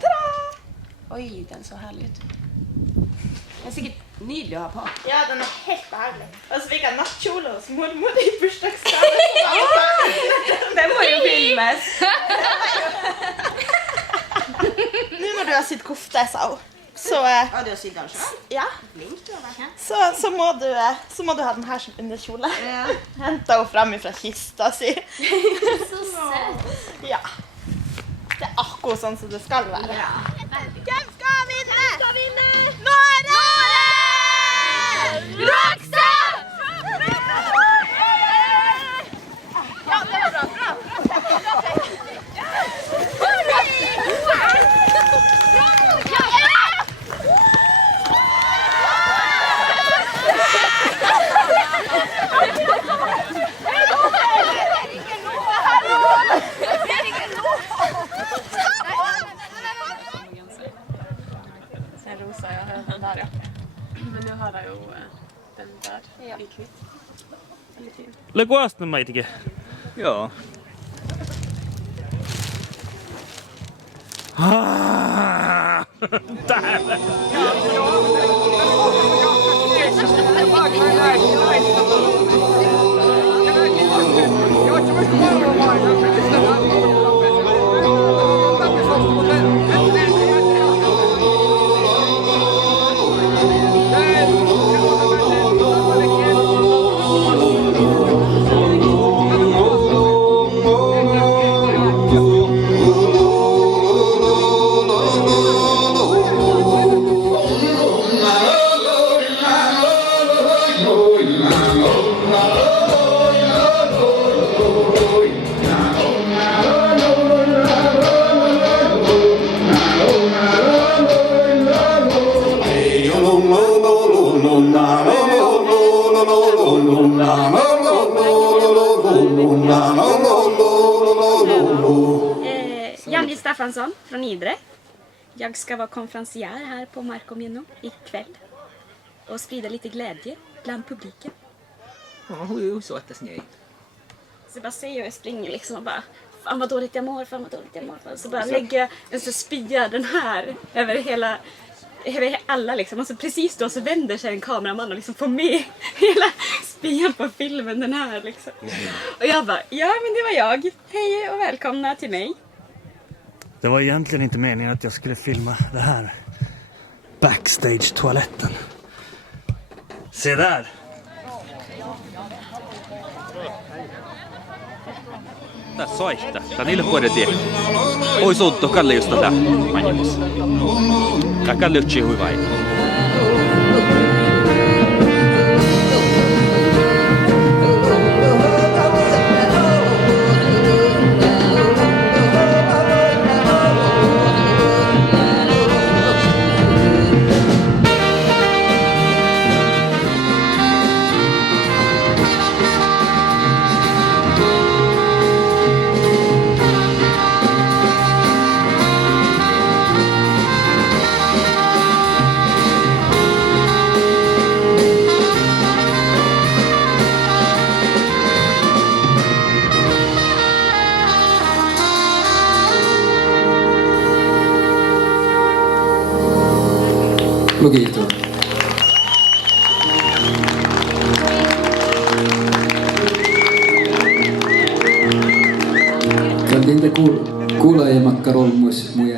Ta-da! Oi, den så herlig ut. Den er sikkert nydelig å ha på. Ja, den er helt behagelig. Og så fikk jeg nattkjole hos mormor i bursdagsgave. Den må jo filmes. Nå når du har sydd kofte, sa hun. Så, du har sydd den selv? ja. Så må du ha den her som underkjole. Ja. Hentet hun frem fra kista si. Så søt. Ja. Det er akkurat sånn som det skal være. Ja. Hvem skal vinne? Nå er det Roxanne! Ja, det var bra. Den rosa, jeg har den der, ja. Men nå har jeg jo den der i kvitt. Veldig fin. Oliko astmamaitikin? Joo. Täällä! Janni Staffansson från Idre. Jag ska vara konferencier här på Markomgjennom ikväll och sprida lite glädje bland publiken. Så että snöj. Så jag bara ser jag springer liksom och bara fan vad dåligt jag mår, fan vad dåligt jag mår. Så bara lägger jag en så spya den här över alla liksom. Och så precis då så vänder sig en kameraman och liksom får med hela spyan på filmen den här liksom. Och jag bara, ja men det var jag. Hej och välkomna till mig. Det var egentligen inte meningen att jag skulle filma det här backstage-toaletten. Se där! Tässä soihta. Tää on ilhuuden tie. Oi suuttu, Kalle just tätä. Manjimus. Kalle yksi hyvä. Lukihtua. Kan inte kuulla ja makkarolmuis muja